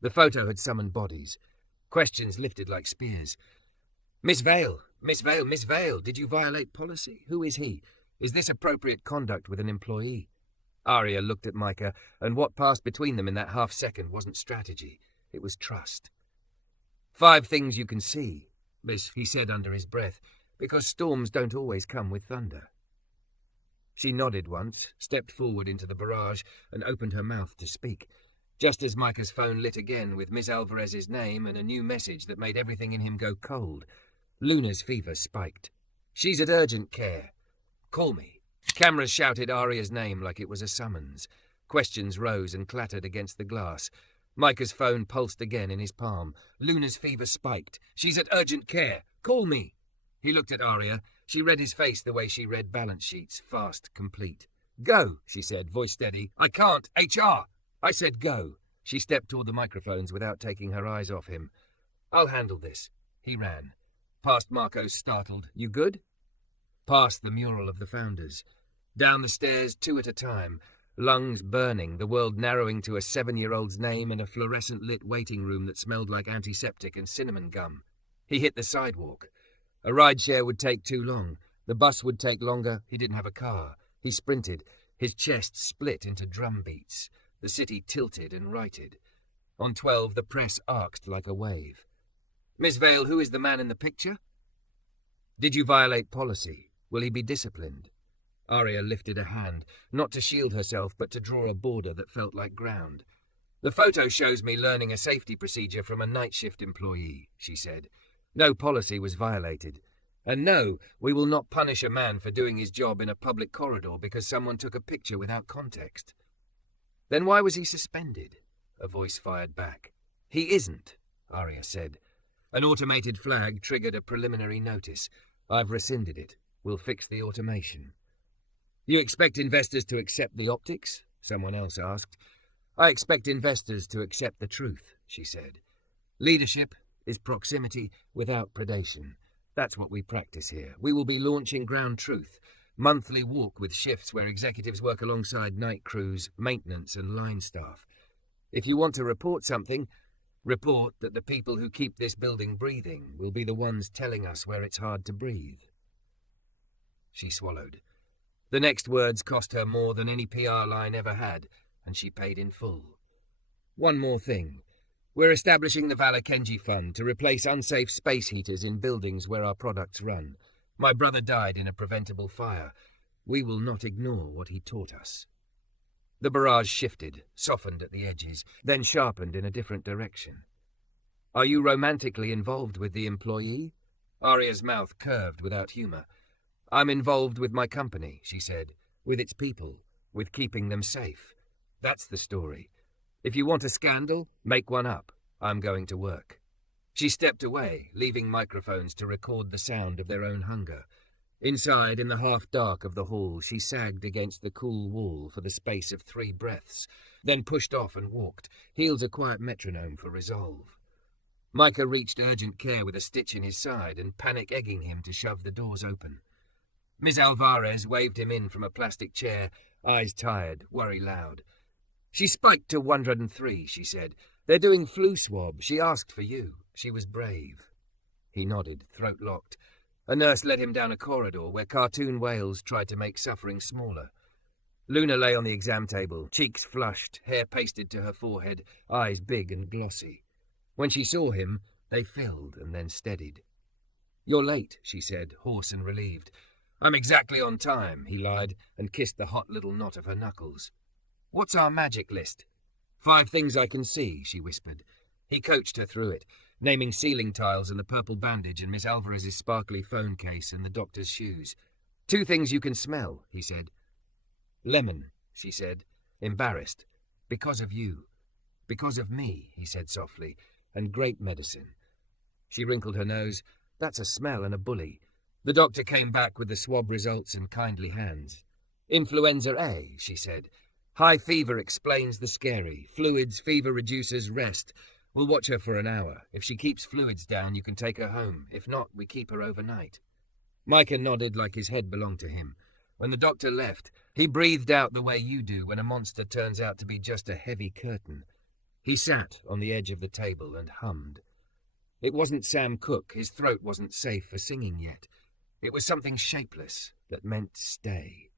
The photo had summoned bodies. Questions lifted like spears. Miss Vale, Miss Vale, Miss Vale, did you violate policy? Who is he? Is this appropriate conduct with an employee? Aria looked at Micah, and what passed between them in that half-second wasn't strategy. It was trust. 5 things you can see, Miss, he said under his breath, because storms don't always come with thunder. She nodded once, stepped forward into the barrage, and opened her mouth to speak. Just as Micah's phone lit again with Miss Alvarez's name and a new message that made everything in him go cold. Luna's fever spiked. She's at urgent care. Call me. Cameras shouted Aria's name like it was a summons. Questions rose and clattered against the glass. Micah's phone pulsed again in his palm. Luna's fever spiked. She's at urgent care. Call me. He looked at Aria. She read his face the way she read balance sheets, fast, complete. Go, she said, voice steady. I can't. HR. I said go. She stepped toward the microphones without taking her eyes off him. I'll handle this. He ran. Past Marco's startled. You good? Past the mural of the founders. Down the stairs, 2 at a time. Lungs burning, the world narrowing to a 7-year-old's name and a fluorescent-lit waiting room that smelled like antiseptic and cinnamon gum. He hit the sidewalk. A rideshare would take too long. The bus would take longer. He didn't have a car. He sprinted. His chest split into drum beats. The city tilted and righted. On 12, the press arced like a wave. "Miss Vale, who is the man in the picture?" "Did you violate policy? Will he be disciplined?" Aria lifted a hand, not to shield herself, but to draw a border that felt like ground. "The photo shows me learning a safety procedure from a night shift employee," she said. "No policy was violated. And no, we will not punish a man for doing his job in a public corridor because someone took a picture without context." "Then why was he suspended?" A voice fired back. "He isn't," Aria said. An automated flag triggered a preliminary notice. "I've rescinded it. We'll fix the automation." "You expect investors to accept the optics?" someone else asked. "I expect investors to accept the truth," she said. "Leadership is proximity without predation. That's what we practice here. We will be launching Ground Truth, monthly walk with shifts where executives work alongside night crews, maintenance and line staff. If you want to report something, report that the people who keep this building breathing will be the ones telling us where it's hard to breathe." She swallowed. The next words cost her more than any PR line ever had, and she paid in full. "One more thing. We're establishing the Valakenji Fund to replace unsafe space heaters in buildings where our products run. My brother died in a preventable fire. We will not ignore what he taught us." The barrage shifted, softened at the edges, then sharpened in a different direction. "Are you romantically involved with the employee?" Aria's mouth curved without humor. "I'm involved with my company," she said, "with its people, with keeping them safe. That's the story. If you want a scandal, make one up. I'm going to work." She stepped away, leaving microphones to record the sound of their own hunger. Inside, in the half-dark of the hall, she sagged against the cool wall for the space of 3 breaths, then pushed off and walked, heels a quiet metronome for resolve. Micah reached urgent care with a stitch in his side and panic egging him to shove the doors open. Ms. Alvarez waved him in from a plastic chair, eyes tired, worry loud. "She spiked to 103, she said. "They're doing flu swab. She asked for you. She was brave." He nodded, throat locked. A nurse led him down a corridor where cartoon whales tried to make suffering smaller. Luna lay on the exam table, cheeks flushed, hair pasted to her forehead, eyes big and glossy. When she saw him, they filled and then steadied. "You're late," she said, hoarse and relieved. "I'm exactly on time," he lied, and kissed the hot little knot of her knuckles. "What's our magic list?" 5 things I can see," she whispered. He coached her through it, naming ceiling tiles and the purple bandage and Miss Alvarez's sparkly phone case and the doctor's shoes. 2 things you can smell," he said. "Lemon," she said, embarrassed. "Because of you." "Because of me," he said softly, "and grape medicine." She wrinkled her nose. "That's a smell and a bully." The doctor came back with the swab results and kindly hands. "Influenza A," she said. "High fever explains the scary. Fluids, fever reduces, rest. We'll watch her for an hour. If she keeps fluids down, you can take her home. If not, we keep her overnight." Micah nodded like his head belonged to him. When the doctor left, he breathed out the way you do when a monster turns out to be just a heavy curtain. He sat on the edge of the table and hummed. It wasn't Sam Cooke. His throat wasn't safe for singing yet. It was something shapeless that meant stay.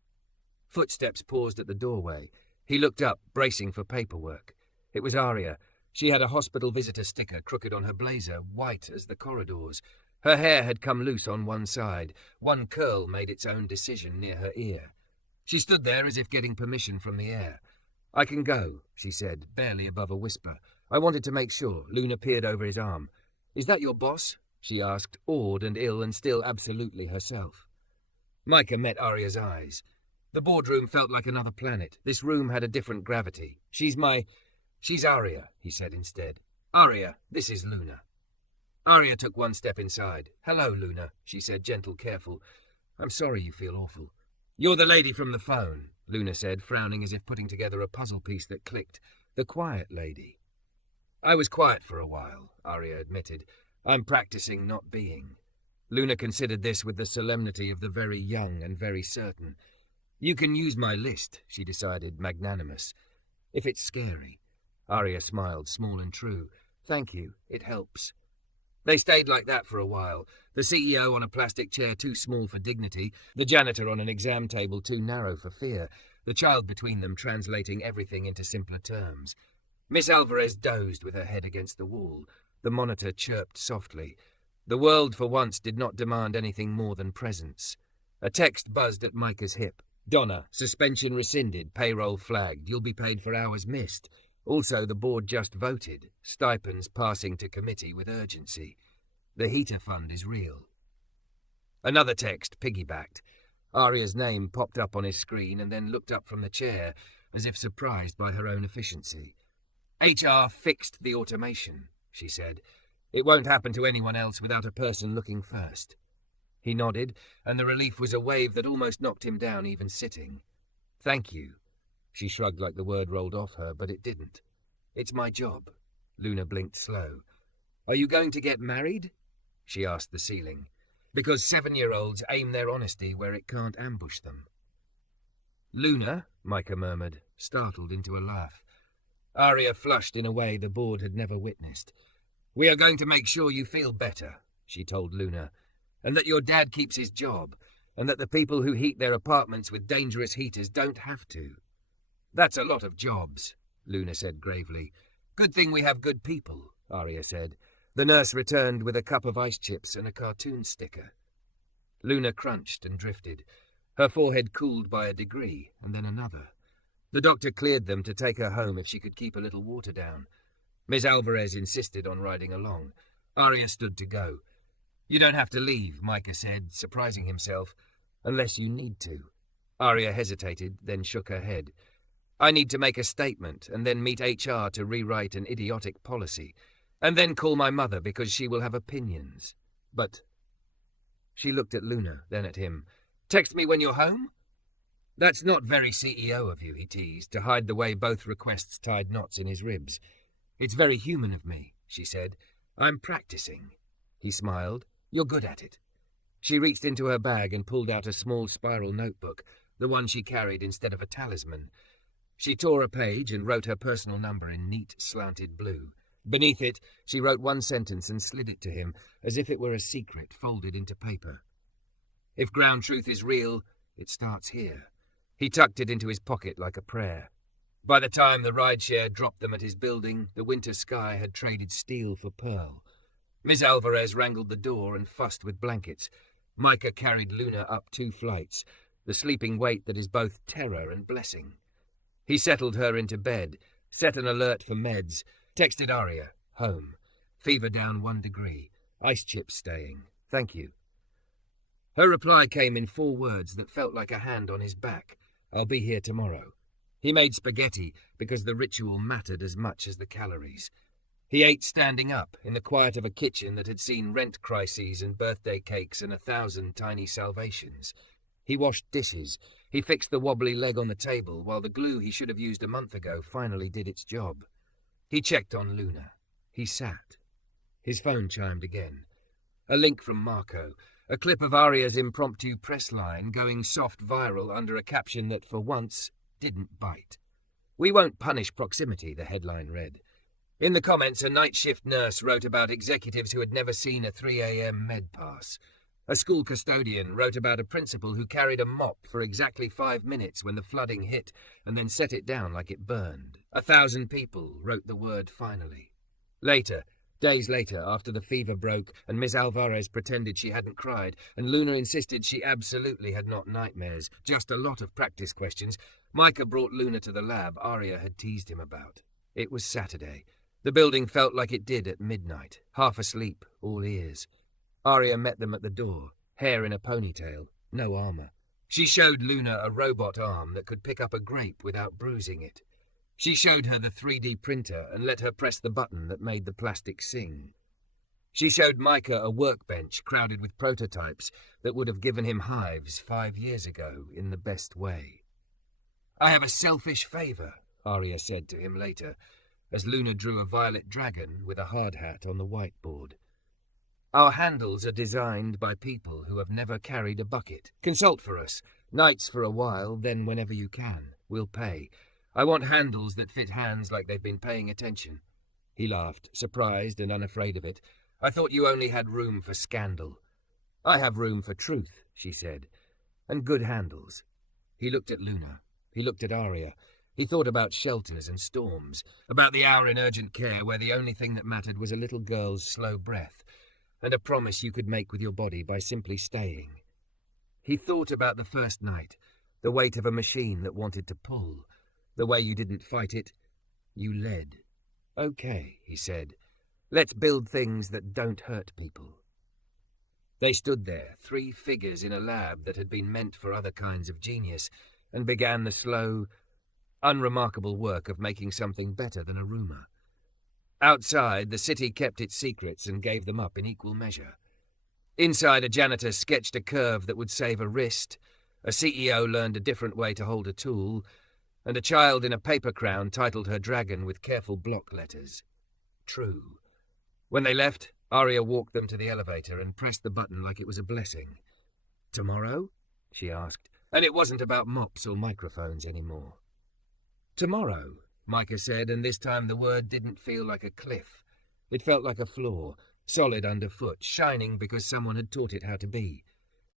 Footsteps paused at the doorway. He looked up, bracing for paperwork. It was Aria. She had a hospital visitor sticker crooked on her blazer, white as the corridors. Her hair had come loose on one side. One curl made its own decision near her ear. She stood there as if getting permission from the air. "I can go," she said, barely above a whisper. "I wanted to make sure." Luna peered over his arm. "Is that your boss?" she asked, awed and ill and still absolutely herself. Micah met Aria's eyes. The boardroom felt like another planet. This room had a different gravity. She's Aria," he said instead. "Aria, this is Luna." Aria took one step inside. "Hello, Luna," she said, gentle, careful. "I'm sorry you feel awful." "You're the lady from the phone," Luna said, frowning as if putting together a puzzle piece that clicked. "The quiet lady." "I was quiet for a while," Aria admitted. "I'm practicing not being." Luna considered this with the solemnity of the very young and very certain. "You can use my list," she decided, magnanimous. "If it's scary." Aria smiled, small and true. "Thank you. It helps." They stayed like that for a while. The CEO on a plastic chair too small for dignity, the janitor on an exam table too narrow for fear. the child between them translating everything into simpler terms. Miss Alvarez dozed with her head against the wall. The monitor chirped softly. The world for once did not demand anything more than presence. A text buzzed at Micah's hip. Donna, suspension rescinded, payroll flagged, you'll be paid for hours missed. Also, the board just voted, stipends passing to committee with urgency. The heater fund is real. Another text piggybacked. Aria's name popped up on his screen and then looked up from the chair, as if surprised by her own efficiency. HR fixed the automation, she said. It won't happen to anyone else without a person looking first. He nodded, and the relief was a wave that almost knocked him down even sitting. Thank you. She shrugged like the word rolled off her, but it didn't. It's my job. Luna blinked slow. Are you going to get married? She asked the ceiling. Because 7-year-olds aim their honesty where it can't ambush them. Luna, Micah murmured, startled into a laugh. Aria flushed in a way the board had never witnessed. We are going to make sure you feel better, she told Luna, and that your dad keeps his job, and that the people who heat their apartments with dangerous heaters don't have to. That's a lot of jobs, Luna said gravely. Good thing we have good people, Aria said. The nurse returned with a cup of ice chips and a cartoon sticker. Luna crunched and drifted. Her forehead cooled by a degree, and then another. The doctor cleared them to take her home if she could keep a little water down. Ms. Alvarez insisted on riding along. Aria stood to go. You don't have to leave, Micah said, surprising himself, unless you need to. Aria hesitated, then shook her head. I need to make a statement and then meet HR to rewrite an idiotic policy, and then call my mother because she will have opinions. But... She looked at Luna, then at him. Text me when you're home? That's not very CEO of you, he teased, to hide the way both requests tied knots in his ribs. It's very human of me, she said. I'm practicing. He smiled. You're good at it. She reached into her bag and pulled out a small spiral notebook, the one she carried instead of a talisman. She tore a page and wrote her personal number in neat, slanted blue. Beneath it, she wrote one sentence and slid it to him, as if it were a secret folded into paper. If ground truth is real, it starts here. He tucked it into his pocket like a prayer. By the time the rideshare dropped them at his building, the winter sky had traded steel for pearl. Miss Alvarez wrangled the door and fussed with blankets. Micah carried Luna up 2 flights, the sleeping weight that is both terror and blessing. He settled her into bed, set an alert for meds, texted Aria, home. Fever down 1 degree. Ice chips staying. Thank you. Her reply came in 4 words that felt like a hand on his back. I'll be here tomorrow. He made spaghetti because the ritual mattered as much as the calories. He ate standing up in the quiet of a kitchen that had seen rent crises and birthday cakes and 1,000 tiny salvations. He washed dishes. He fixed the wobbly leg on the table while the glue he should have used a month ago finally did its job. He checked on Luna. He sat. His phone chimed again. A link from Marco, a clip of Aria's impromptu press line going soft viral under a caption that, for once, didn't bite. We won't punish proximity, the headline read. In the comments, a night shift nurse wrote about executives who had never seen a 3 a.m. med pass. A school custodian wrote about a principal who carried a mop for exactly 5 minutes when the flooding hit and then set it down like it burned. 1,000 people wrote the word finally. Later, days later, after the fever broke and Miss Alvarez pretended she hadn't cried and Luna insisted she absolutely had not nightmares, just a lot of practice questions, Micah brought Luna to the lab Aria had teased him about. It was Saturday. The building felt like it did at midnight, half asleep, all ears. Aria met them at the door, hair in a ponytail, no armor. She showed Luna a robot arm that could pick up a grape without bruising it. She showed her the 3D printer and let her press the button that made the plastic sing. She showed Micah a workbench crowded with prototypes that would have given him hives 5 years ago in the best way. I have a selfish favor, Aria said to him later, as Luna drew a violet dragon with a hard hat on the whiteboard. Our handles are designed by people who have never carried a bucket. Consult for us. Nights for a while, then whenever you can. We'll pay. I want handles that fit hands like they've been paying attention. He laughed, surprised and unafraid of it. I thought you only had room for scandal. I have room for truth, she said, and good handles. He looked at Luna. He looked at Aria. He thought about shelters and storms, about the hour in urgent care where the only thing that mattered was a little girl's slow breath, and a promise you could make with your body by simply staying. He thought about the first night, the weight of a machine that wanted to pull, the way you didn't fight it, you led. "Okay," he said. "Let's build things that don't hurt people." They stood there, 3 figures in a lab that had been meant for other kinds of genius, and began the slow, unremarkable work of making something better than a rumour. Outside, the city kept its secrets and gave them up in equal measure. Inside, a janitor sketched a curve that would save a wrist, a CEO learned a different way to hold a tool, and a child in a paper crown titled her dragon with careful block letters. True. When they left, Aria walked them to the elevator and pressed the button like it was a blessing. "Tomorrow?" she asked, and it wasn't about mops or microphones anymore. "Tomorrow," Micah said, and this time the word didn't feel like a cliff. It felt like a floor, solid underfoot, shining because someone had taught it how to be.